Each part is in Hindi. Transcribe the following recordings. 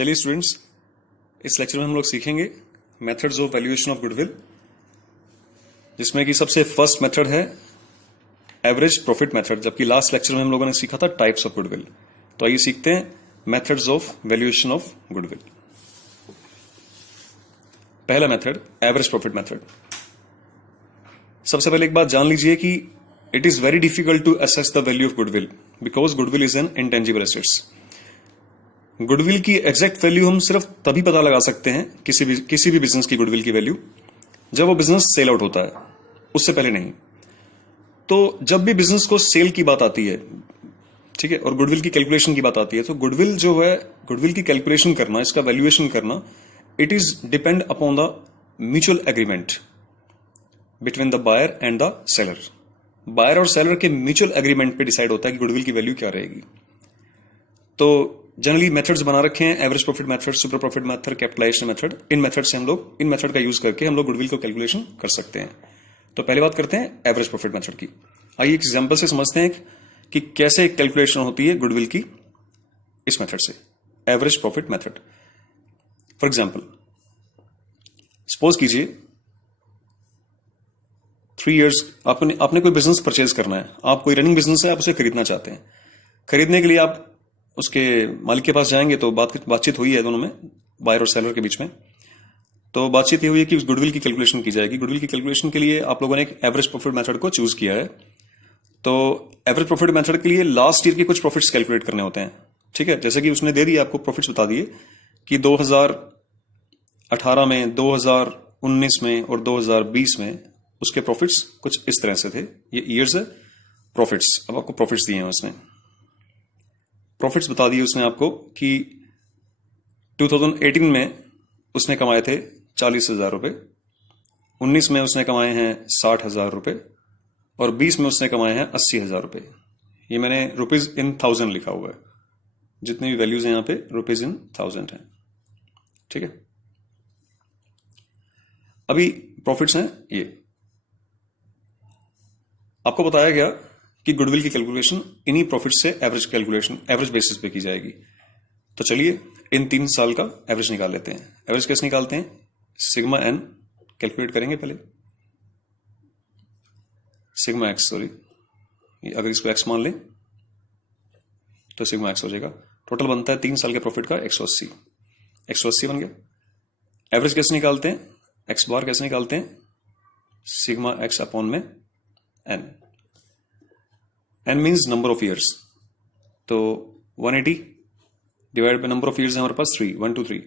चलिए स्टूडेंट्स, इस लेक्चर में हम लोग सीखेंगे methods of valuation of goodwill, जिसमें कि सबसे फर्स्ट मेथड है एवरेज प्रॉफिट मेथड, जबकि लास्ट लेक्चर में हम लोगों ने सीखा था टाइप्स ऑफ गुडविल। तो आइए सीखते हैं methods of valuation of goodwill. पहला मेथड एवरेज प्रॉफिट मेथड। सबसे पहले एक बात जान लीजिए कि it is very difficult to assess the value of goodwill because goodwill is an intangible assets. Goodwill की एग्जैक्ट वैल्यू हम सिर्फ तभी पता लगा सकते हैं किसी भी बिजनेस की गुडविल की वैल्यू जब वो बिजनेस सेल आउट होता है, उससे पहले नहीं। तो जब भी बिजनेस को सेल की बात आती है, ठीक है, और गुडविल की कैलकुलेशन की बात आती है, तो गुडविल जो है, गुडविल की कैलकुलेशन करना, इसका वैल्यूएशन करना, it is depend upon the mutual agreement between the buyer and the seller. Buyer और सेलर के म्यूचुअल एग्रीमेंट पे डिसाइड होता है कि गुडविल की वैल्यू क्या रहेगी। तो जनरली मेथड्स बना रखे हैं, average profit method, super profit method, capitalization method. इन मेथड का यूज करके हम लोग गुडविल को कैलकुलेशन कर सकते हैं। तो पहले बात करते हैं एवरेज प्रॉफिट मेथड की। आइए एक एग्जांपल से समझते हैं कि कैसे कैलकुलेशन होती है गुडविल की इस मेथड से, average profit method. For example, suppose कीजिए 3 इयर्स आपने कोई बिजनेस परचेज करना है। आप कोई रनिंग बिजनेस है, आप उसे खरीदना चाहते हैं। खरीदने के लिए आप उसके मालिक के पास जाएंगे, तो बातचीत हुई है दोनों में, बायर और सेलर के बीच में। तो बातचीत ये हुई है कि गुडविल की कैलकुलेशन की जाएगी। गुडविल की कैलकुलेशन के लिए आप लोगों ने एक एवरेज प्रॉफिट मेथड को चूज किया है। तो एवरेज प्रॉफिट मेथड के लिए लास्ट ईयर के कुछ प्रॉफिट्स कैलकुलेट करने होते हैं, ठीक है। जैसे कि उसने दे दिए आपको प्रॉफिट्स, बता दिए कि 2018 में, 2019 में और 2020 में उसके प्रॉफिट्स कुछ इस तरह से थे। ये ईयर्स है प्रॉफिट्स। अब आपको प्रॉफिट्स दिए हैं उसने, प्रॉफिट्स बता दिए उसने आपको कि 2018 में उसने कमाए थे 40,000 रुपए, 19 में उसने कमाए हैं 60,000 रुपए और 20 में उसने कमाए हैं 80,000 रुपए। ये मैंने रुपीज इन 1000 लिखा हुआ है, जितनी भी वैल्यूज हैं यहां पे रुपीज इन 1000 हैं, ठीक है। अभी प्रॉफिट्स हैं ये। आपको बताया गया कि गुडविल की कैलकुलेशन इन्हीं प्रॉफिट से एवरेज बेसिस पे की जाएगी। तो चलिए इन 3 साल का एवरेज निकाल लेते हैं। एवरेज कैसे निकालते हैं? सिग्मा एन कैलकुलेट करेंगे पहले, सिग्मा एक्स, सॉरी, अगर इसको एक्स मान लें तो सिग्मा एक्स हो जाएगा। टोटल बनता है 3 साल के प्रॉफिट का 180 बन गया। एवरेज कैसे निकालते हैं? एक्स बार कैसे निकालते हैं? सिग्मा एक्स अपॉन में n. N means number of years. तो 180 divide by number of years है हमारे पास 3, 1 2 3,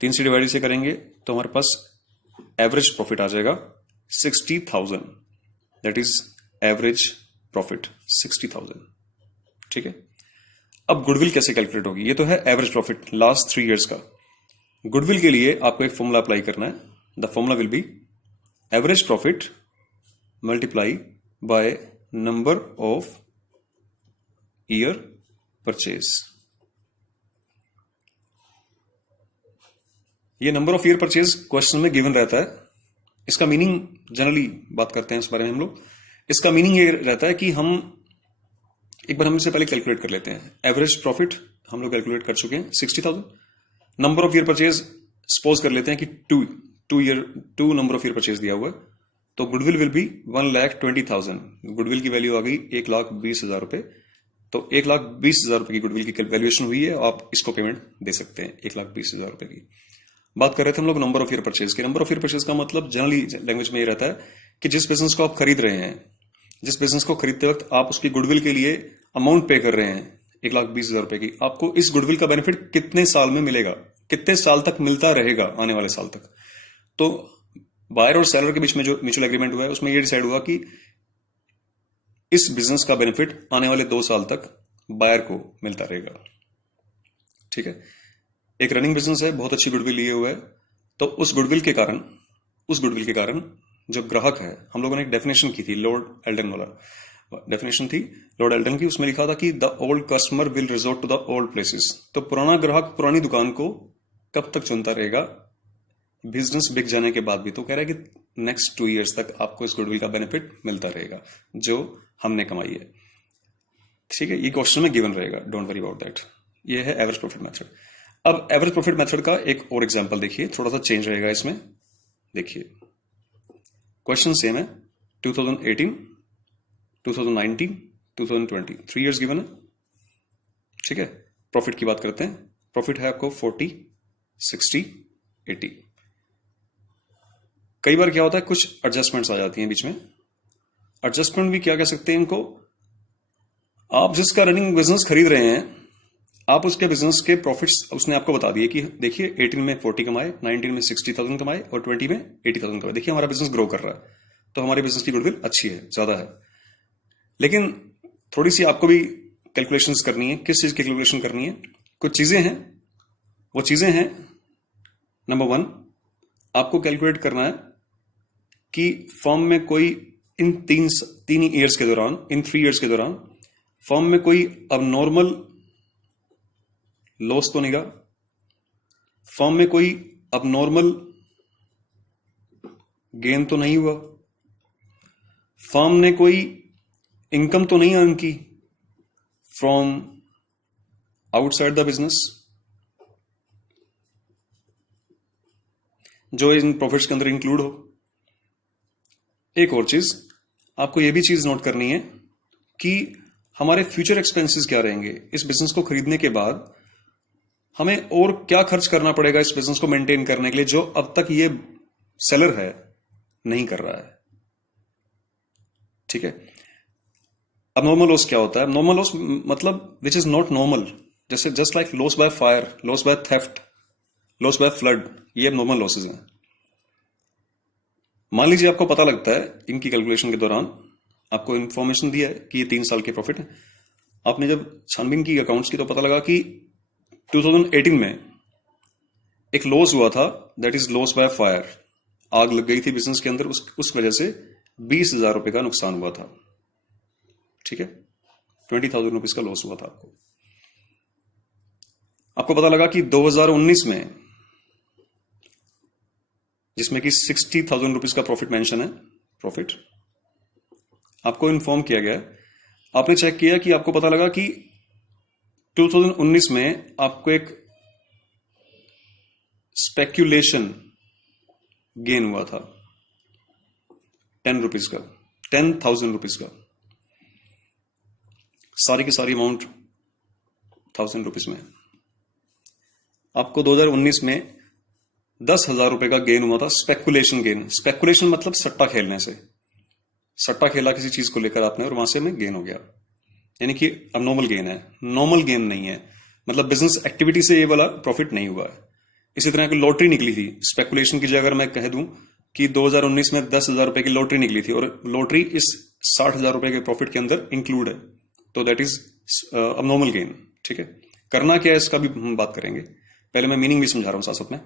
3 से डिवाइड से करेंगे तो हमारे पास एवरेज प्रॉफिट आ जाएगा 60,000। दैट इज एवरेज प्रॉफिट 60,000, ठीक है। अब गुडविल कैसे कैलकुलेट होगी? ये तो है एवरेज प्रॉफिट लास्ट 3 इयर्स का। गुडविल के लिए आपको एक फॉर्मूला अप्लाई करना है। The formula will be average profit multiply by number of year purchase. ये number of year purchase question में गिवन रहता है। इसका मीनिंग जनरली बात करते हैं इस बारे में हम लोग। इसका मीनिंग ये रहता है कि हम इससे पहले कैलकुलेट कर लेते हैं। एवरेज प्रॉफिट हम लोग कैलकुलेट कर चुके हैं 60,000। Number of year purchase suppose कर लेते हैं कि 2 नंबर ऑफ ईयर परचेज दिया हुआ है। तो गुडविल विल बी 1,20,000। गुडविल की वैल्यू आ गई 1,20,000 रुपए। तो 1,20,000 रुपए की गुडविल की वैल्यूएशन हुई है। आप इसको पेमेंट दे सकते हैं 1,20,000 रुपए की। बात कर रहे थे हम लोग नंबर ऑफ ईयर परचेज के। नंबर ऑफ ईयर परचेज का मतलब जनरली लैंग्वेज में ये रहता है कि जिस बिजनेस को आप खरीद रहे हैं, जिस बिजनेस को खरीदते वक्त आप उसकी गुडविल के लिए अमाउंट पे कर रहे हैं 1,20,000 रुपए की, आपको इस गुडविल का बेनिफिट कितने साल में मिलेगा, कितने साल तक मिलता रहेगा आने वाले साल तक। तो बायर और सेलर के बीच में जो म्यूचुअल एग्रीमेंट हुआ है उसमें ये डिसाइड हुआ कि इस बिजनेस का बेनिफिट आने वाले 2 साल तक बायर को मिलता रहेगा, ठीक है। एक रनिंग बिजनेस है, बहुत अच्छी गुडविल लिए हुआ है। तो उस गुडविल के कारण जो ग्राहक है, हम लोगों ने एक डेफिनेशन की थी, लॉर्ड एल्डन वाला डेफिनेशन थी लॉर्ड एल्डन की। उसमें लिखा था कि the old customer will resort to the old places. तो पुराना ग्राहक पुरानी दुकान को कब तक चुनता रहेगा? बिजनेस बिक जाने के बाद भी। तो कह रहा है कि नेक्स्ट 2 इयर्स तक आपको इस गुडविल का बेनिफिट मिलता रहेगा जो हमने कमाई है, ठीक है। ये क्वेश्चन में गिवन रहेगा, डोंट वरी अबाउट दैट। ये है एवरेज प्रॉफिट मेथड। अब एवरेज प्रॉफिट मेथड का एक और एग्जांपल देखिए, थोड़ा सा चेंज रहेगा इसमें। देखिए क्वेश्चन सेम है, 2018, 2019, 2020, 3 इयर्स गिवन है, ठीक है। प्रॉफिट की बात करते हैं। प्रॉफिट है आपको 40, 60, 80। कई बार क्या होता है, कुछ एडजस्टमेंट्स आ जाती हैं बीच में। एडजस्टमेंट भी क्या कह सकते हैं इनको, आप जिसका रनिंग बिजनेस खरीद रहे हैं, आप उसके बिजनेस के प्रॉफिट्स उसने आपको बता दिए कि देखिए 18 में 40 कमाए, 19 में 60,000 कमाए और 20 में 80,000 कमाए। देखिए हमारा बिजनेस ग्रो कर रहा है, तो हमारे बिजनेस की गुडविल अच्छी है, ज्यादा है। लेकिन थोड़ी सी आपको भी कैलकुलेशंस करनी है। किस चीज की कैलकुलेशन करनी है? कुछ चीजें हैं, वो चीजें हैं, नंबर 1 आपको कैलकुलेट करना है कि फर्म में कोई इन तीन ईयर्स के दौरान, इन 3 इयर्स के दौरान फर्म में कोई अब नॉर्मल लॉस तो नहीं रहा, फर्म में कोई अब नॉर्मल गेन तो नहीं हुआ, फर्म ने कोई इनकम तो नहीं अर्न की फ्रॉम आउटसाइड द बिजनेस, जो इन प्रॉफिट्स के अंदर इंक्लूड हो। एक और चीज आपको यह भी चीज नोट करनी है कि हमारे फ्यूचर एक्सपेंसेस क्या रहेंगे इस बिजनेस को खरीदने के बाद। हमें और क्या खर्च करना पड़ेगा इस बिजनेस को मेंटेन करने के लिए, जो अब तक ये सेलर है नहीं कर रहा है, ठीक है। अब नॉर्मल लॉस क्या होता है? नॉर्मल लॉस मतलब विच इज नॉट नॉर्मल, जैसे just like loss by fire, loss by theft, loss by flood, ये नॉर्मल लॉसेज हैं। मान लीजिए आपको पता लगता है इनकी कैलकुलेशन के दौरान, आपको इंफॉर्मेशन दिया है कि ये 3 साल के प्रॉफिट है। आपने जब छानबीन की अकाउंट्स की तो पता लगा कि 2018 में एक लॉस हुआ था, that is loss by fire. आग लग गई थी बिजनेस के अंदर, उस वजह से 20,000 रुपए का नुकसान हुआ था, ठीक है। 20,000 रुपीज का लॉस हुआ था आपको। आपको पता लगा कि 2019 में, जिसमें कि 60,000 रुपीज का प्रॉफिट मेंशन है, प्रॉफिट आपको इन्फॉर्म किया गया है। आपने चेक किया कि आपको पता लगा कि 2019 में आपको एक स्पेक्यूलेशन गेन हुआ था 10 रुपीज का, 10,000 रुपीज का, सारी की सारी अमाउंट 1,000 रुपीज में। आपको 2019 में 10,000 रुपए का गेन हुआ था, स्पेकुलेशन गेन। स्पेकुलेशन मतलब सट्टा खेलने से, सट्टा खेला किसी चीज को लेकर आपने और वहां से में गेन हो गया, यानी कि अब नॉर्मल गेन है। नॉर्मल गेन नहीं है, मतलब बिजनेस एक्टिविटी से ये वाला प्रॉफिट नहीं हुआ है। इसी तरह की लॉटरी निकली थी, स्पेकुलेशन की जगह अगर मैं कह दूं कि 2019 में 10,000 रुपए की लॉटरी निकली थी और लॉटरी इस 60,000 रुपए के प्रॉफिट के अंदर इंक्लूड है, तो दैट इज अब नॉर्मल गेन, ठीक है। करना क्या है इसका भी हम बात करेंगे, पहले मैं मीनिंग भी समझा रहा हूं साथ साथ में।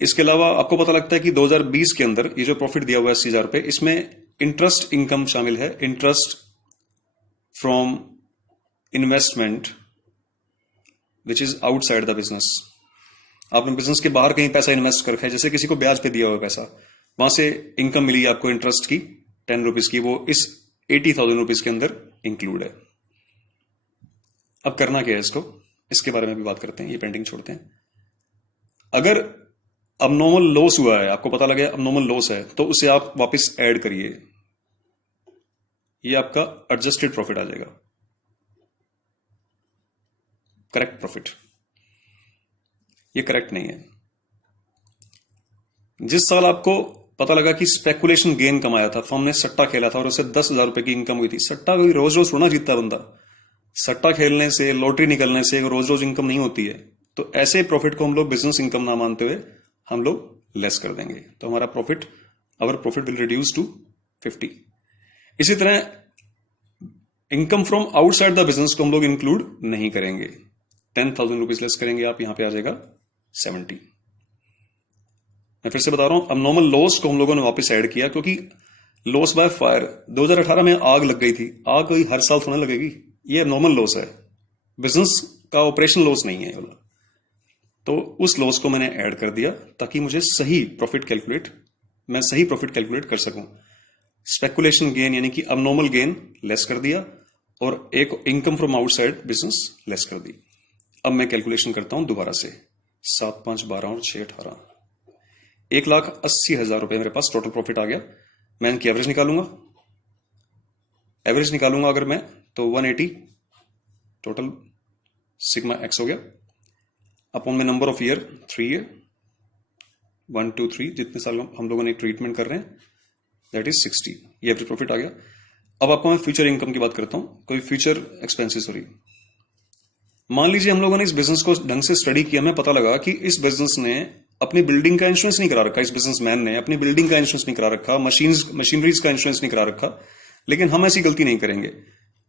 इसके अलावा आपको पता लगता है कि 2020 के अंदर ये जो प्रॉफिट दिया हुआ है 80,000 रुपए, इसमें इंटरेस्ट इनकम शामिल है, interest from investment which is outside the business. आपने बिजनेस के बाहर कहीं पैसा इन्वेस्ट कर रखा है, जैसे किसी को ब्याज पे दिया हुआ पैसा, वहां से इनकम मिली आपको इंटरेस्ट की 10 रुपीज की, वो इस 80,000 रुपीज के अंदर इंक्लूड है। अब करना क्या है इसको, इसके बारे में भी बात करते हैं, ये पेंडिंग छोड़ते हैं। अगर अबनॉर्मल लॉस हुआ है, आपको पता लगे अबनॉर्मल लॉस है, तो उसे आप वापस ऐड करिए, ये आपका एडजस्टेड प्रॉफिट आ जाएगा, करेक्ट प्रॉफिट। ये करेक्ट नहीं है। जिस साल आपको पता लगा कि स्पेकुलेशन गेन कमाया था, फर्म ने सट्टा खेला था और उसे 10,000 रुपए की इनकम हुई थी। सट्टा कोई रोज रोज थोड़ा जीतता बंदा, सट्टा खेलने से, लॉटरी निकलने से रोज रोज इनकम नहीं होती है। तो ऐसे प्रॉफिट को हम लोग बिजनेस इनकम ना मानते हुए हम लोग लेस कर देंगे, तो हमारा profit, our profit will reduce to 50। इसी तरह income from outside the business को हम लोग इंक्लूड नहीं करेंगे, 10,000 रुपीज लेस करेंगे आप, यहां पे आ जाएगा 70। मैं फिर से बता रहा हूं, अब नॉर्मल लॉस को हम लोगों ने वापस ऐड किया, क्योंकि लॉस बाय फायर 2018 में आग लग गई थी। आग कोई हर साल थोड़ा लगेगी, ये नॉर्मल लॉस है, बिजनेस का ऑपरेशन लॉस नहीं है वाला। तो उस लॉस को मैंने ऐड कर दिया ताकि मुझे सही प्रॉफिट कैलकुलेट कर सकूं। स्पेकुलेशन गेन यानी कि अब नॉर्मल गेन लेस कर दिया और एक income from outside business less कर दी। अब मैं कैलकुलेशन करता हूं दोबारा से, 7 5 12 और 6 18, 1,80,000 रुपए मेरे पास टोटल प्रॉफिट आ गया। मैं इनकी एवरेज निकालूंगा, अगर मैं तो 180 टोटल सिग्मा एक्स हो गया, अपॉन में नंबर ऑफ ईयर 3 है, 1 2 3 जितने साल हम लोगों ने ट्रीटमेंट कर रहे हैं, दैट इज 60। ये एवरेज प्रॉफिट आ गया। अब आपको मैं फ्यूचर इनकम की बात करता हूं, कोई फ्यूचर एक्सपेंसेस हो रही। मान लीजिए हम लोगों ने इस बिजनेस को ढंग से स्टडी किया, हमें पता लगा कि इस बिजनेस ने अपनी बिल्डिंग का इंश्योरेंस नहीं करा रखा, इस बिजनेसमैन ने अपनी बिल्डिंग का इंश्योरेंस नहीं करा रखा, मशीनरीज का इंश्योरेंस नहीं करा रखा। लेकिन हम ऐसी गलती नहीं करेंगे,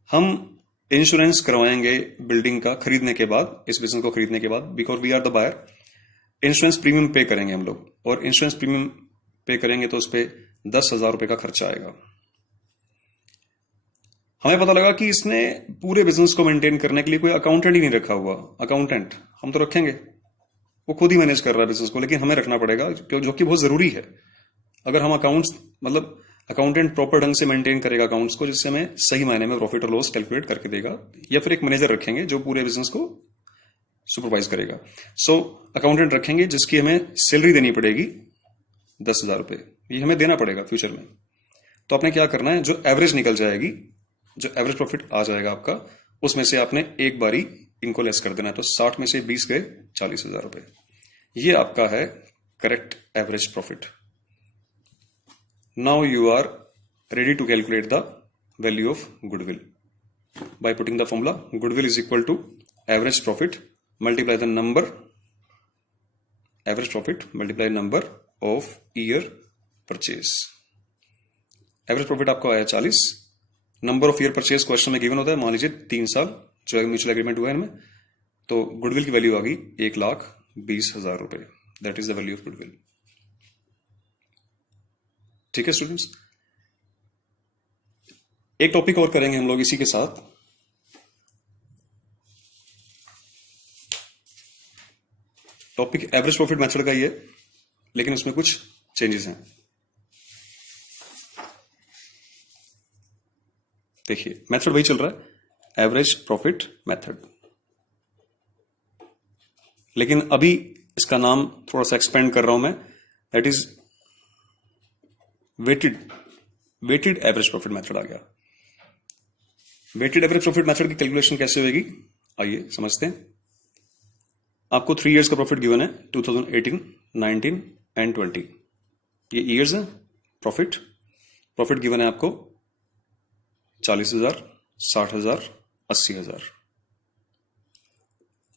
हम इंश्योरेंस करवाएंगे बिल्डिंग का खरीदने के बाद, इस बिजनेस को खरीदने के बाद, because we are the buyer. Insurance premium pay करेंगे हम लोग, और इंश्योरेंस प्रीमियम पे करेंगे तो उस पर 10,000 रुपए का खर्चा आएगा। हमें पता लगा कि इसने पूरे बिजनेस को मेंटेन करने के लिए कोई अकाउंटेंट ही नहीं रखा हुआ। अकाउंटेंट हम तो रखेंगे, वो खुद ही मैनेज कर रहा है बिजनेस को, लेकिन हमें रखना पड़ेगा जो कि बहुत जरूरी है। अगर हम अकाउंटेंट प्रॉपर ढंग से मेंटेन करेगा अकाउंट्स को, जिससे हमें सही मायने में प्रॉफिट और लॉस कैलकुलेट करके देगा, या फिर एक मैनेजर रखेंगे जो पूरे बिजनेस को सुपरवाइज करेगा। सो अकाउंटेंट रखेंगे जिसकी हमें सैलरी देनी पड़ेगी 10,000 रुपए, ये हमें देना पड़ेगा फ्यूचर में। तो आपने क्या करना है, जो एवरेज निकल जाएगी, जो एवरेज प्रॉफिट आ जाएगा आपका, उसमें से आपने एक बारी इनको लेस कर देना है। तो 60 में से 20 गए, 40,000 रुपए। ये आपका है correct average profit. Now you are ready to calculate the value of goodwill by putting the formula goodwill is equal to average profit multiply the number, average profit multiply number of year purchase. Average profit आपको आया 40, number of year purchase question में गिवन होता है, मान लीजिए 3 साल जो म्यूचुअल एग्रीमेंट हुआ है इनमें, तो गुडविल की वैल्यू आ गई 1,20,000 रुपए। That is the value of goodwill. ठीक है स्टूडेंट्स, एक टॉपिक और करेंगे हम लोग इसी के साथ। टॉपिक एवरेज प्रॉफिट मेथड का ही है, लेकिन उसमें कुछ चेंजेस हैं। देखिए मेथड वही चल रहा है, एवरेज प्रॉफिट मेथड, लेकिन अभी इसका नाम थोड़ा सा एक्सपेंड कर रहा हूं मैं, that is weighted average profit method आ गया। वेटेड एवरेज प्रॉफिट मेथड की कैलकुलेशन कैसे होगी, आइए समझते हैं। आपको 3 इयर्स का प्रॉफिट गिवन है, 2018, 19 एंड 20। ये ईयर्स है। प्रॉफिट गिवन है आपको 40,000, 60,000, 80,000।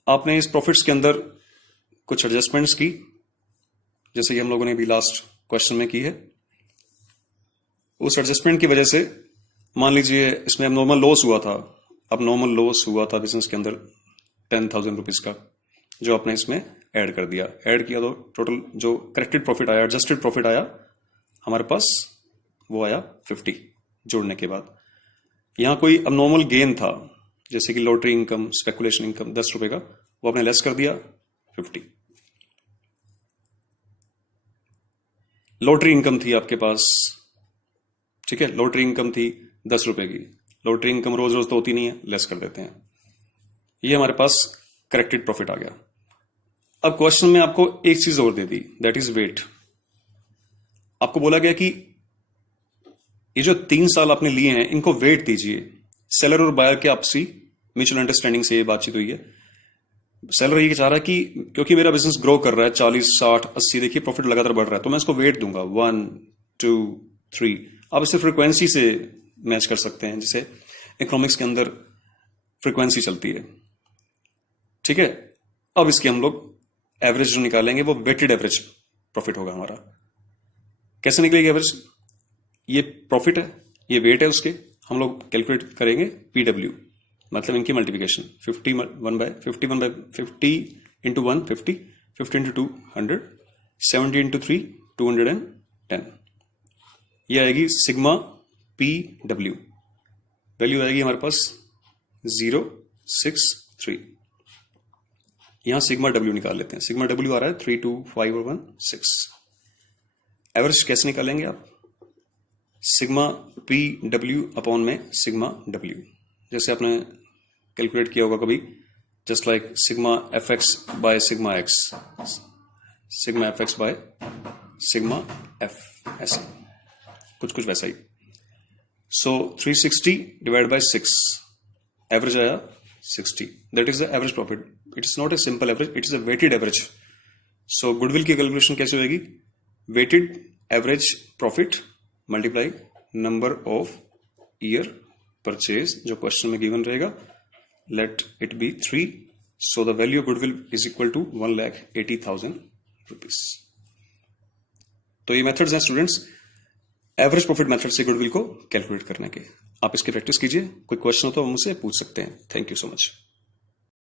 आपने इस प्रॉफिट्स के अंदर कुछ एडजस्टमेंट्स की, जैसे कि हम लोगों ने भी लास्ट क्वेश्चन में की है। उस एडजस्टमेंट की वजह से मान लीजिए इसमें अब नॉर्मल लॉस हुआ था, बिजनेस के अंदर 10,000 रुपीज का, जो आपने इसमें ऐड कर दिया। ऐड किया तो टोटल जो करेक्टेड प्रॉफिट आया, एडजस्टेड प्रॉफिट आया हमारे पास, वो आया 50 जोड़ने के बाद। यहां कोई अबनॉर्मल गेन था, जैसे कि लॉटरी इनकम, स्पेकुलेशन इनकम 10 रुपए का, वो आपने लेस कर दिया 50। लॉटरी इनकम थी आपके पास, ठीक है, लॉटरी इनकम थी 10 रुपए की। लॉटरी इनकम रोज रोज तो होती नहीं है, लेस कर देते हैं। ये हमारे पास करेक्टेड प्रॉफिट आ गया। अब क्वेश्चन में आपको एक चीज और दे दी, दैट इज वेट। आपको बोला गया कि ये जो 3 साल आपने लिए हैं, इनको वेट दीजिए। सेलर और बायर के आपसी म्यूचुअल अंडरस्टैंडिंग से ये बातचीत हुई है। सेलर ये चाह रहा है कि क्योंकि मेरा बिजनेस ग्रो कर रहा है, 40, 60, 80, देखिए प्रॉफिट लगातार बढ़ रहा है, तो मैं इसको वेट दूंगा 1, 2, 3। आप इसे फ्रीक्वेंसी से मैच कर सकते हैं, जिसे इकोनॉमिक्स के अंदर फ्रीक्वेंसी चलती है। ठीक है, अब इसके हम लोग एवरेज जो निकालेंगे वो वेटेड एवरेज प्रॉफिट होगा हमारा। कैसे निकलेगी एवरेज? ये प्रॉफिट है, ये वेट है, उसके हम लोग कैलकुलेट करेंगे पीडब्ल्यू, मतलब इनकी मल्टीप्लिकेशन 50 इंटू 1 50, 50 इंटू 2 100, 70 इंटू 3 210। ये आएगी सिग्मा पीडब्ल्यू। वैल्यू आएगी हमारे पास 063। यहां सिग्मा डब्ल्यू निकाल लेते हैं। सिग्मा डब्ल्यू आ रहा है 3, 2, 5 और 1 6। एवरेज कैसे निकालेंगे आप? सिग्मा पी डब्ल्यू अपॉन में सिग्मा डब्ल्यू। जैसे आपने कैलकुलेट किया होगा कभी, just like sigma fx by sigma x, sigma fx by sigma f, ऐसे कुछ कुछ वैसा ही. So 360 divided by 6, average आया 60. That is the average profit. It is not a simple average, it is a weighted average. So goodwill की कैलकुलेशन कैसे होगी? Weighted average profit multiply number of year purchase, जो क्वेश्चन में गिवन रहेगा. Let it be 3. So the value of goodwill is equal to 1,80,000 rupees. तो ये मेथड्स हैं स्टूडेंट्स एवरेज प्रॉफिट मेथड से गुडविल को कैलकुलेट करने के. आप इसकी प्रैक्टिस कीजिए. कोई क्वेश्चन हो तो मुझसे पूछ सकते हैं. Thank you so much.